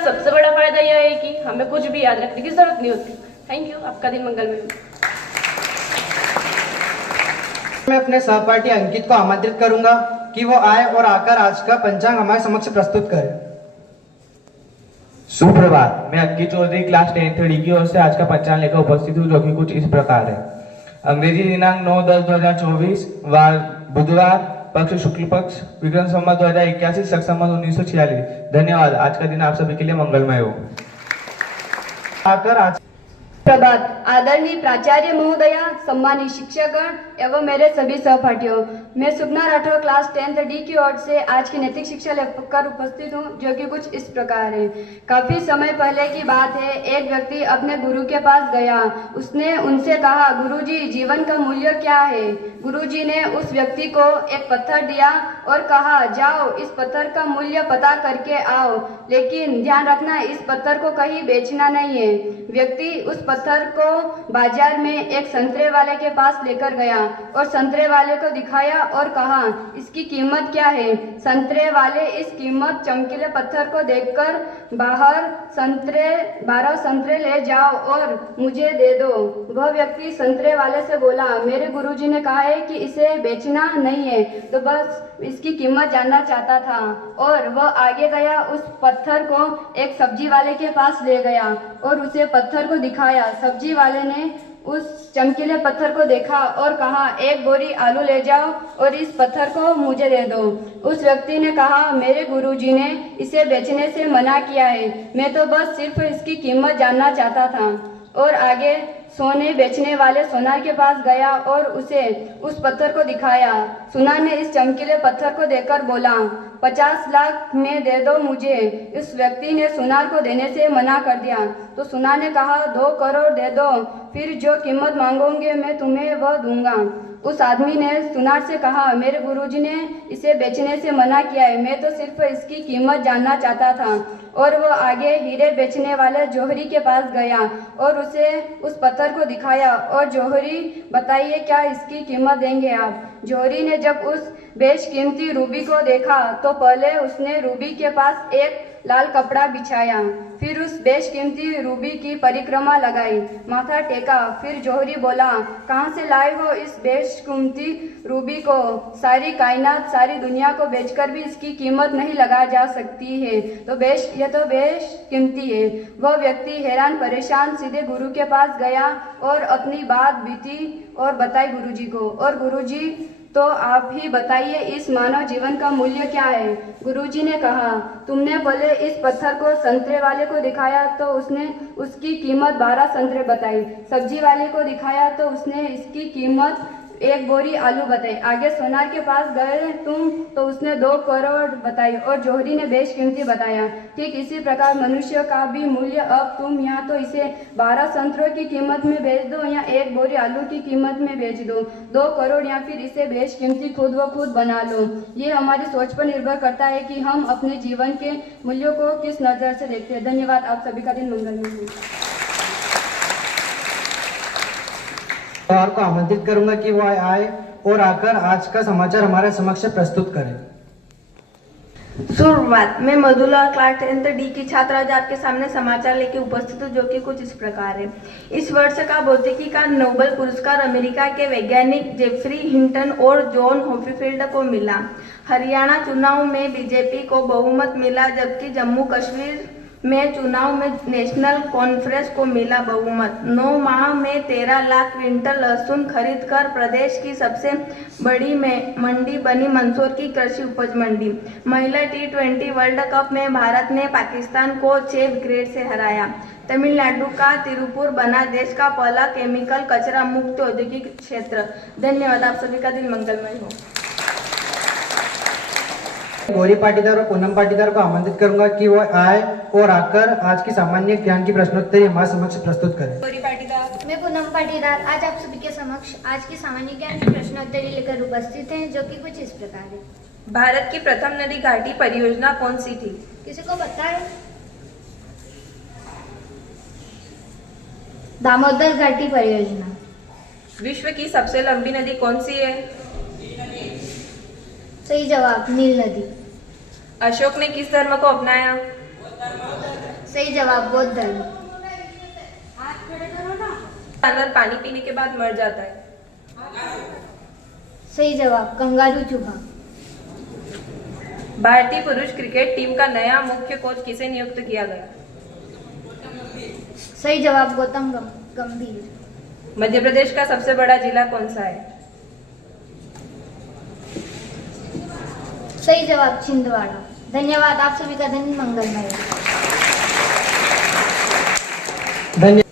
सबसे बड़ा फायदा यह है कि हमें कुछ भी याद रखने की जरूरत नहीं होती। Thank you. आपका दिन मंगलमय हो। मैं अपने सहपाठी अंकित को आमंत्रित करूंगा कि वो आए और आकर आज का पंचांग हमारे समक्ष प्रस्तुत करे। सुप्रभात। मैं अंकित चौधरी क्लास 10th डी की ओर से आज का पंचांग लेकर उपस्थित हूँ, जो कि कुछ इस प्रकार है। अंग्रेजी दिनांक 9/10/2024, वार बुधवार, पक्ष शुक्ल पक्ष, विक्रम संवत 2081, शक संवत 1946। धन्यवाद। आज का दिन आप सभी के लिए मंगलमय हो। आकर आज प्रभात। आदरणीय प्राचार्य महोदया, सम्मानित शिक्षकगण एवं मेरे सभी सहपाठियों, मैं सुगना राठौर क्लास 10th डी की ओर से आज की नैतिक शिक्षा लेकर उपस्थित हूँ, जो कि कुछ इस प्रकार है। काफी समय पहले की बात है, एक व्यक्ति अपने गुरु के पास गया। उसने उनसे कहा, गुरुजी, जीवन का मूल्य क्या है? गुरुजी ने उस व्यक्ति को एक पत्थर दिया और कहा, जाओ इस पत्थर का मूल्य पता करके आओ, लेकिन ध्यान रखना इस पत्थर को कहीं बेचना नहीं है। व्यक्ति उस पत्थर को बाजार में एक संतरे वाले के पास लेकर गया और संतरे वाले को दिखाया और कहा, इसकी कीमत क्या है? संतरे वाले इस कीमत चमकीले पत्थर को देखकर, 12 संतरे ले जाओ और मुझे दे दो। वह व्यक्ति संतरे वाले से बोला, मेरे गुरुजी ने कहा है कि इसे बेचना नहीं है, तो बस इसकी कीमत जानना चाहता था। और वह आगे गया, उस पत्थर को एक सब्जी वाले के पास ले गया और उसे पत्थर को दिखाया। सब्जी वाले ने उस चमकीले पत्थर को देखा और कहा, एक बोरी आलू ले जाओ और इस पत्थर को मुझे दे दो। उस व्यक्ति ने कहा, मेरे गुरुजी ने इसे बेचने से मना किया है, मैं तो बस सिर्फ इसकी कीमत जानना चाहता था। और आगे सोने बेचने वाले सोनार के पास गया और उसे उस पत्थर को दिखाया। सुनार ने इस चमकीले पत्थर को देखकर बोला, 50 लाख में दे दो मुझे। इस व्यक्ति ने सुनार को देने से मना कर दिया, तो सुनार ने कहा, 2 करोड़ दे दो, फिर जो कीमत मांगोगे मैं तुम्हें वह दूंगा। उस आदमी ने सुनार से कहा, मेरे गुरुजी ने इसे बेचने से मना किया है, मैं तो सिर्फ इसकी कीमत जानना चाहता था। और वो आगे हीरे बेचने वाले जौहरी के पास गया और उसे उस पत्थर को दिखाया और जौहरी, बताइए क्या इसकी कीमत देंगे आप? जौहरी ने जब उस बेशकीमती रूबी को देखा तो पहले उसने रूबी के पास एक लाल कपड़ा बिछाया, फिर उस बेशकीमती रूबी की परिक्रमा लगाई, माथा टेका। फिर जौहरी बोला, कहाँ से लाए हो इस बेशकीमती रूबी को? सारी कायनात, सारी दुनिया को बेचकर भी इसकी कीमत नहीं लगा जा सकती है, तो यह तो बेशकीमती है। वह व्यक्ति हैरान परेशान सीधे गुरु के पास गया और अपनी बात बीती और बताई गुरुजी को। और गुरुजी, तो आप ही बताइए इस मानव जीवन का मूल्य क्या है? गुरुजी ने कहा, तुमने पहले इस पत्थर को संतरे वाले को दिखाया तो उसने उसकी कीमत 12 संतरे बताई। सब्जी वाले को दिखाया तो उसने इसकी कीमत 1 बोरी आलू बताई। आगे सोनार के पास गए तुम तो उसने 2 करोड़ बताई और जौहरी ने बेशकीमती बताया। ठीक इसी प्रकार मनुष्य का भी मूल्य, अब तुम या तो इसे 12 संतरों की कीमत में बेच दो या 1 बोरी आलू की कीमत में बेच दो, 2 करोड़, या फिर इसे बेशकीमती खुद व खुद बना लो। ये हमारी सोच पर निर्भर करता है कि हम अपने जीवन के मूल्यों को किस नज़र से देखते हैं। धन्यवाद। आप सभी का दिन मंगलमय हो। और को आमंत्रित करूंगा कि वो आए और आकर आज का समाचार हमारे समक्ष प्रस्तुत करें। शुरुआत। मैं मधुला क्लास 10th डी की छात्रा आज आपके सामने समाचार लेके उपस्थित हूँ, जो कि कुछ इस प्रकार है। इस वर्ष का भौतिकी का नोबेल पुरस्कार अमेरिका के वैज्ञानिक जेफरी हिंटन और जॉन हॉपीफील्ड को मिला। हरियाणा चुनाव में बीजेपी को बहुमत मिला, जबकि जम्मू कश्मीर में चुनाव में नेशनल कॉन्फ्रेंस को मिला बहुमत। 9 माह में 13 लाख क्विंटल लहसुन खरीदकर प्रदेश की सबसे बड़ी मंडी बनी मंदसौर की कृषि उपज मंडी। महिला T20 वर्ल्ड कप में भारत ने पाकिस्तान को 6 विकेट से हराया। तमिलनाडु का तिरुपुर बना देश का पहला केमिकल कचरा मुक्त औद्योगिक क्षेत्र। धन्यवाद। आप सभी का दिन मंगलमय हो। गौरी पाटीदार और पूनम पाटीदार को आमंत्रित करूंगा कि वो आए और आकर आज की सामान्य ज्ञान की प्रश्नोत्तरी हमारे समक्ष प्रस्तुत करें। गौरी पाटीदार। मैं पूनम पाटीदार आज आप सभी के समक्ष आज की सामान्य ज्ञान की प्रश्नोत्तरी लेकर उपस्थित हैं, जो कि कुछ इस प्रकार है। भारत की प्रथम नदी घाटी परियोजना कौन सी थी? किसी को पता है? दामोदर घाटी परियोजना। विश्व की सबसे लंबी नदी कौन सी है? सही जवाब, नील नदी। अशोक ने किस धर्म को अपनाया? सही जवाब बौद्ध धर्म। जानवर पानी पीने के बाद मर जाता है। सही जवाब कंगारू चूहा। भारतीय पुरुष क्रिकेट टीम का नया मुख्य कोच किसे नियुक्त किया गया? सही जवाब गौतम गंभीर। मध्य प्रदेश का सबसे बड़ा जिला कौन सा है? सही जवाब छिंदवाड़ा। धन्यवाद, आप सभी का दिन मंगलमय हो। धन्यवाद।